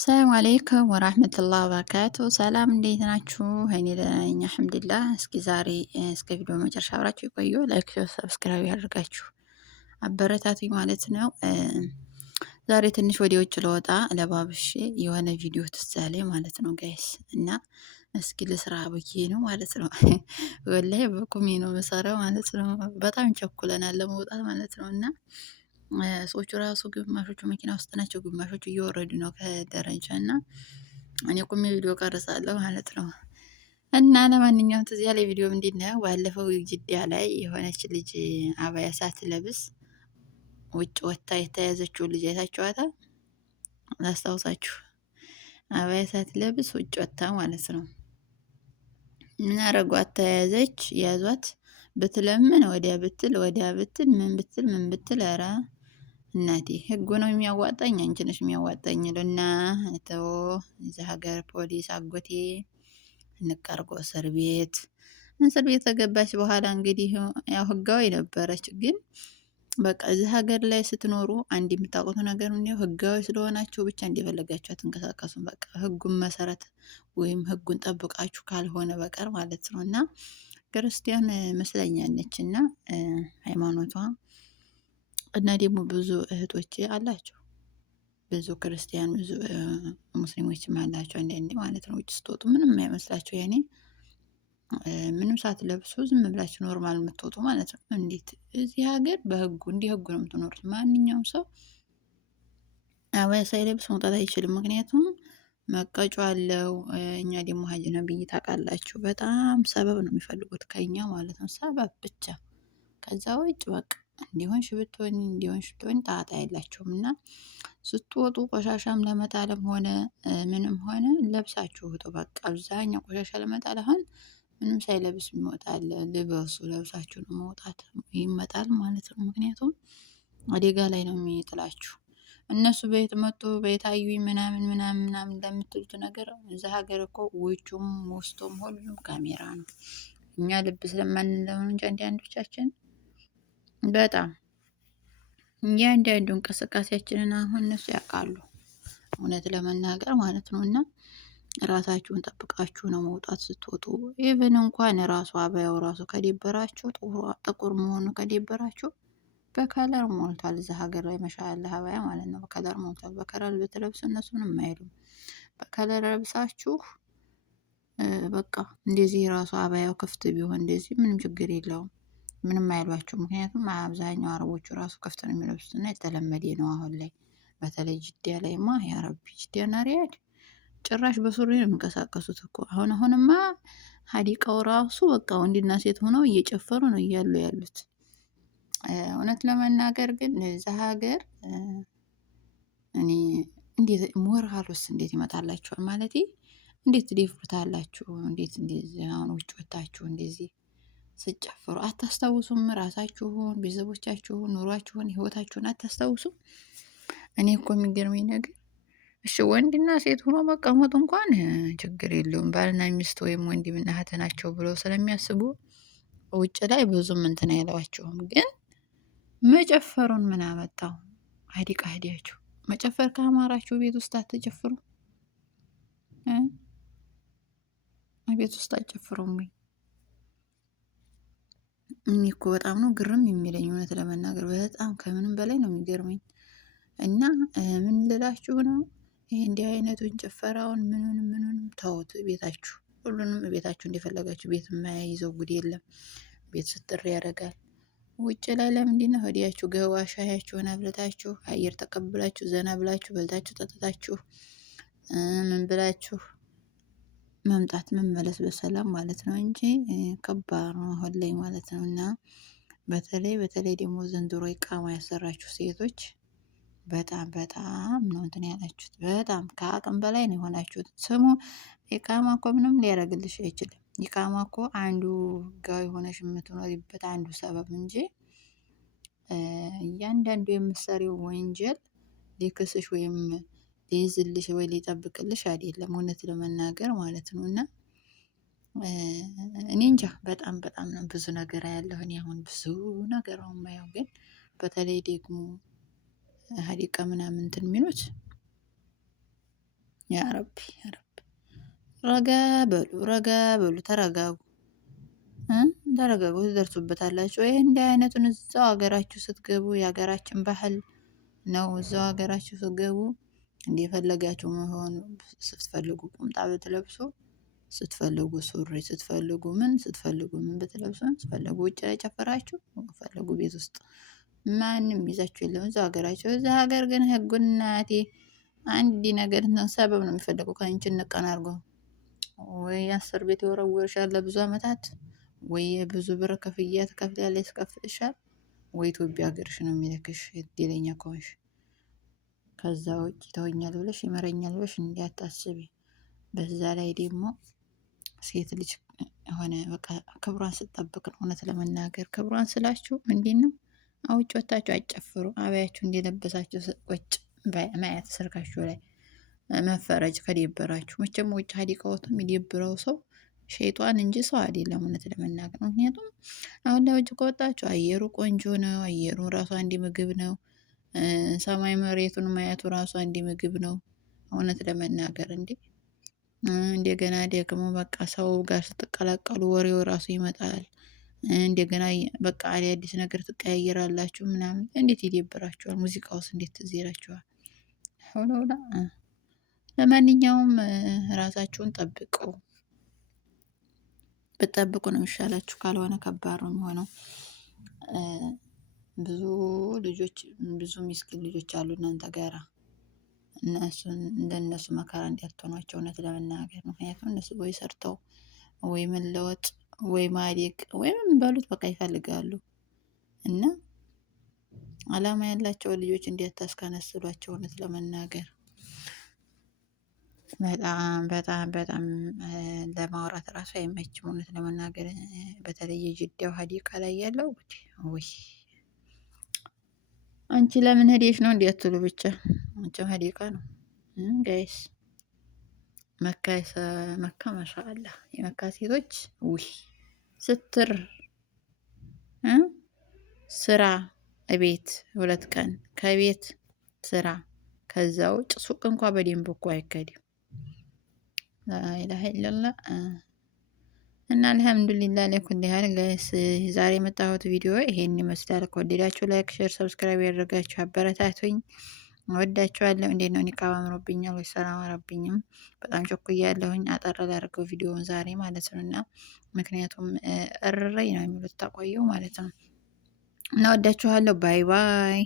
ሰላም አለይኩም ወራህመቱላሂ ወበረካቱ። ሰላም እንዴት ናችሁ? እኔ ደህና ነኝ አልሐምዱሊላህ። እስኪ ዛሬ እስከ ቪዲዮ መጨረሻ አብራችሁ የቆዩ ላይክ፣ ሰብስክራይብ ያደርጋችሁ አበረታቱኝ ማለት ነው። ዛሬ ትንሽ ወደ ውጭ ለወጣ ለባብሼ የሆነ ቪዲዮ ትዛሌ ማለት ነው ጋይስ እና እስኪ ልስራ ብዬ ነው ማለት ነው። ወላሂ በቁሜ ነው የምሰራው ማለት ነው። በጣም ቸኩለናል ለመውጣት ማለት ነው እና ሰዎቹ ራሱ ግማሾቹ መኪና ውስጥ ናቸው፣ ግማሾቹ እየወረዱ ነው ከደረጃ እና እኔ ቁሜ ቪዲዮ ቀርጻለሁ ማለት ነው። እና ለማንኛውም ትዝ ያለ ቪዲዮ ምንድን ነው? ባለፈው ጅዳ ላይ የሆነች ልጅ አባያ ሳትለብስ ውጭ ወጥታ የተያዘችውን ልጅ አይታችኋታል? ላስታውሳችሁ። አባያ ሳትለብስ ውጭ ወጥታ ማለት ነው። ምን አረጓት? ተያዘች፣ ያዟት። ብትለምን ወዲያ ብትል ወዲያ ብትል ምን ብትል ምን ብትል ኧረ እናቴ ህጉ ነው የሚያዋጣኝ አንቺ ነሽ የሚያዋጣኝ ልና ተው እዚህ ሀገር ፖሊስ አጎቴ እንቀርቆ እስር ቤት ተገባች። በኋላ እንግዲህ ያው ህጋዊ ነበረች፣ ግን በቃ እዚህ ሀገር ላይ ስትኖሩ አንድ የምታውቁት ነገር ምንድነው? ህጋዊ ስለሆናችሁ ብቻ እንደፈለጋችሁ አትንቀሳቀሱም። በቃ ህጉን መሰረት ወይም ህጉን ጠብቃችሁ ካልሆነ በቀር ማለት ነው። እና ክርስቲያን መስለኛል ነች እና ሃይማኖቷ እና ደግሞ ብዙ እህቶቼ አላቸው፣ ብዙ ክርስቲያን ብዙ ሙስሊሞችም አላቸው አንዳንዴ ማለት ነው። ውጭ ስትወጡ ምንም አይመስላቸው ያኔ ምንም ሳትለብሱ ዝም ብላችሁ ኖርማል የምትወጡ ማለት ነው። እንዴት እዚህ ሀገር በህጉ እንዲህ ህጉ ነው የምትኖሩት። ማንኛውም ሰው አባያ ሳይለብስ መውጣት አይችልም፣ ምክንያቱም መቀጮ አለው። እኛ ደግሞ ሀጅ ነብይ ታውቃላችሁ፣ በጣም ሰበብ ነው የሚፈልጉት ከኛ ማለት ነው። ሰበብ ብቻ፣ ከዛ ውጭ በቃ እንዲሆንሽ ብትሆኝ ጣጣ የላቸውም። እና ስትወጡ ቆሻሻም ለመጣልም ሆነ ምንም ሆነ ለብሳችሁ ውጡ። በቃ አብዛኛው ቆሻሻ ለመጣል አሁን ምንም ሳይለብስ ይወጣል። ልበሱ፣ ለብሳችሁ ነው መውጣት ይመጣል ማለት ነው። ምክንያቱም አደጋ ላይ ነው የሚጥላችሁ። እነሱ በየት መጡ በየት አዩኝ ምናምን ምናምን ምናምን ለምትሉት ነገር እዛ ሀገር እኮ ውጩም ውስጡም ሁሉም ካሜራ ነው። እኛ ልብ ስለማንለው ነው እንጂ አንዳንዶቻችን በጣም እያንዳንዱ እንቅስቃሴያችንን አሁን እነሱ ያውቃሉ፣ እውነት ለመናገር ማለት ነው። እና ራሳችሁን ጠብቃችሁ ነው መውጣት ስትወጡ። ኢቭን እንኳን ራሱ አባያው ራሱ ከደበራችሁ፣ ጥቁር መሆኑ ከደበራችሁ በከለር ሞልቷል። እዛ ሀገር ላይ መሻላ አባያ ማለት ነው በከለር ሞልቷል። በከለር ብትለብሱ እነሱ ምንም አይሉም። በከለር ለብሳችሁ በቃ እንደዚህ ራሱ አባያው ክፍት ቢሆን እንደዚህ ምንም ችግር የለውም፣ ምንም አይሏችሁ። ምክንያቱም አብዛኛው አረቦቹ ራሱ ክፍት ነው የሚለብሱት እና የተለመደ ነው አሁን ላይ። በተለይ ጅዳ ላይማ ያረቢ ጅዳና ሪያድ ጭራሽ በሱሪ ነው የሚንቀሳቀሱት እኮ። አሁንማ ሀዲቃው ራሱ በቃ ወንድና ሴት ሆነው እየጨፈሩ ነው እያሉ ያሉት። እውነት ለመናገር ግን እዛ ሀገር እኔ እንዴት ሞራሉስ እንዴት ይመጣላችኋል? ማለት እንዴት ትደፍሩታላችሁ? እንዴት እንደዚህ አሁን ውጭ ወጣችሁ እንደዚህ ስጨፍሩ አታስታውሱም? ራሳችሁን፣ ቤተሰቦቻችሁን፣ ኑሯችሁን፣ ህይወታችሁን አታስታውሱም? እኔ እኮ የሚገርመኝ ነገር እሺ ወንድና ሴት ሆኖ መቀመጡ እንኳን ችግር የለውም፣ ባልና ሚስት ወይም ወንድምና እህት ናቸው ብለው ስለሚያስቡ ውጭ ላይ ብዙም እንትን አይለዋቸውም። ግን መጨፈሩን ምን አመጣው? ሀዲቃ ሄዳችሁ መጨፈር ከአማራችሁ ቤት ውስጥ አትጨፍሩ? ቤት ውስጥ አትጨፍሩም ወይ? እኔ እኮ በጣም ነው ግርም የሚለኝ እውነት ለመናገር በጣም ከምንም በላይ ነው የሚገርመኝ። እና ምን ልላችሁ ነው፣ ይሄ እንዲህ አይነቱን ጭፈራውን ምኑንም ተውት። ቤታችሁ ሁሉንም ቤታችሁ እንደፈለጋችሁ፣ ቤት የማያይዘው ጉድ የለም። ቤት ስትር ያደርጋል። ውጭ ላይ ለምንድን ነው ሄዳችሁ ገባ ሻያችሁን አብልታችሁ አየር ተቀብላችሁ ዘና ብላችሁ በልታችሁ ጠጥታችሁ ምን ብላችሁ መምጣት መመለስ በሰላም ማለት ነው እንጂ ከባድ ነው አሁን ላይ ማለት ነው። እና በተለይ ደግሞ ዘንድሮ ኢቃማ ያሰራችሁ ሴቶች በጣም ነው እንትን ያላችሁት። በጣም ከአቅም በላይ ነው የሆናችሁት። ስሙ ኢቃማ እኮ ምንም ሊያደርግልሽ አይችልም። ኢቃማ እኮ አንዱ ህጋዊ ሆነሽ የምትኖሪበት አንዱ ሰበብ እንጂ እያንዳንዱ የምትሰሪው ወንጀል ሊክስሽ ወይም ሊይዝልሽ ወይ ሊጠብቅልሽ አይደለም፣ እውነት ለመናገር ማለት ነው። እና እኔ እንጃ በጣም ነው ብዙ ነገር ያለሁ እኔ አሁን ብዙ ነገር ነው የማየው። ግን በተለይ ደግሞ ሀዲቃ ምናምን እንትን የሚሉት ያ ረቢ ያ ረቢ። ረጋ በሉ ረጋ በሉ፣ ተረጋጉ ተረጋጉ፣ ትደርሱበታላችሁ። ይሄ እንዲህ አይነቱን እዛው ሀገራችሁ ስትገቡ የሀገራችን ባህል ነው። እዛው ሀገራችሁ ስትገቡ እንደፈለጋችሁ መሆን ስትፈልጉ ቁምጣ ብትለብሱ፣ ስትፈልጉ ሱሪ፣ ስትፈልጉ ምን ብትለብሱ፣ ስትፈልጉ ውጭ ላይ ጨፈራችሁ፣ ስትፈልጉ ቤት ውስጥ ማንም ይዛችሁ የለም እዛው ሀገራችሁ። እዛ ሀገር ግን ህጉን እናቴ አንድ ነገር ሰበብ ነው የሚፈልጉ ከአንቺ እንቀን አድርጎ ወይ 10 ቤት የወረወርሻል ለብዙ አመታት፣ ወይ ብዙ ብር ክፍያ ትከፍያለሽ ያስከፍልሻል፣ ወይ ኢትዮጵያ ሀገርሽ ነው የሚልክሽ እድለኛ ከሆንሽ። ከዛ ውጭ ተወኛል ብለሽ ይመረኛል ብለሽ እንዳታስቢ። በዛ ላይ ደግሞ ሴት ልጅ ሆነ በቃ ክብሯን ስትጠብቅ ነው። እውነት ለመናገር ክብሯን ስላችሁ ምንድን ነው አውጭ ወታችሁ አጨፍሩ። አብያችሁ እንደለበሳችሁ ቁጭ ማየት ስልካችሁ ላይ መፈረጅ ከደበራችሁ። መቼም ውጭ ሀዲቃ ወጥቶ የሚደብረው ሰው ሸይጧን እንጂ ሰው አይደለም፣ እውነት ለመናገር። ምክንያቱም አሁን ላይ ውጭ ከወጣችሁ አየሩ ቆንጆ ነው። አየሩ ራሱ አንድ ምግብ ነው። ሰማይ መሬቱን ማየቱ ራሱ አንድ ምግብ ነው። እውነት ለመናገር እንደገና ደግሞ በቃ ሰው ጋር ስትቀላቀሉ ወሬው ራሱ ይመጣል። እንደገና በቃ አዲስ ነገር ትቀያየራላችሁ ምናምን። እንዴት ይደብራችኋል? ሙዚቃውስ እንዴት ትዝ ይላችኋል? ሁላ ለማንኛውም ራሳችሁን ጠብቁ። ብትጠብቁ ነው የሚሻላችሁ። ካልሆነ ከባድ ነው የሚሆነው። ብዙ ልጆች ብዙ ሚስኪን ልጆች አሉ እናንተ ጋራ። እነሱን እንደነሱ መከራ እንዲያትሆኗቸው እውነት ለመናገር። ምክንያቱም እነሱ ወይ ሰርተው ወይ መለወጥ ወይ ማደግ ወይም በሉት በቃ ይፈልጋሉ እና አላማ ያላቸው ልጆች እንዲያታስከነስሏቸው እውነት ለመናገር በጣም በጣም በጣም ለማውራት እራሱ አይመችም። እውነት ለመናገር በተለይ የጅዳው ሀዲቃ ላይ ያለው ወይ አንቺ ለምን ሄደሽ ነው እንዲያትሉ ብቻ አንቺም ሀዲቃ ነው ጋይስ። መካ ማሻአላ የመካ ሴቶች ውይ ስትር ስራ እቤት 2 ቀን ከቤት ስራ ከዛ ውጭ ሱቅ እንኳ በደንብ እኮ አይከድም። ላኢላሀ ኢለላህ እና አልሐምዱሊላህ ለኩል ያህል ጋይስ ዛሬ የመጣሁት ቪዲዮ ይሄን ይመስላል። ከወደዳችሁ ላይክ፣ ሼር፣ ሰብስክራይብ ያደርጋችሁ አበረታቱኝ። እወዳችኋለሁ። እንዴት ነው ኒቃብ አምሮብኛል ወይ ሰላም አላረብኝም? በጣም ቸኩያለሁኝ። አጠር ላድርገው ቪዲዮውን ዛሬ ማለት ነው እና ምክንያቱም እረይ ነው የሚሉት ታቆየው ማለት ነው እና እወዳችኋለሁ። ባይ ባይ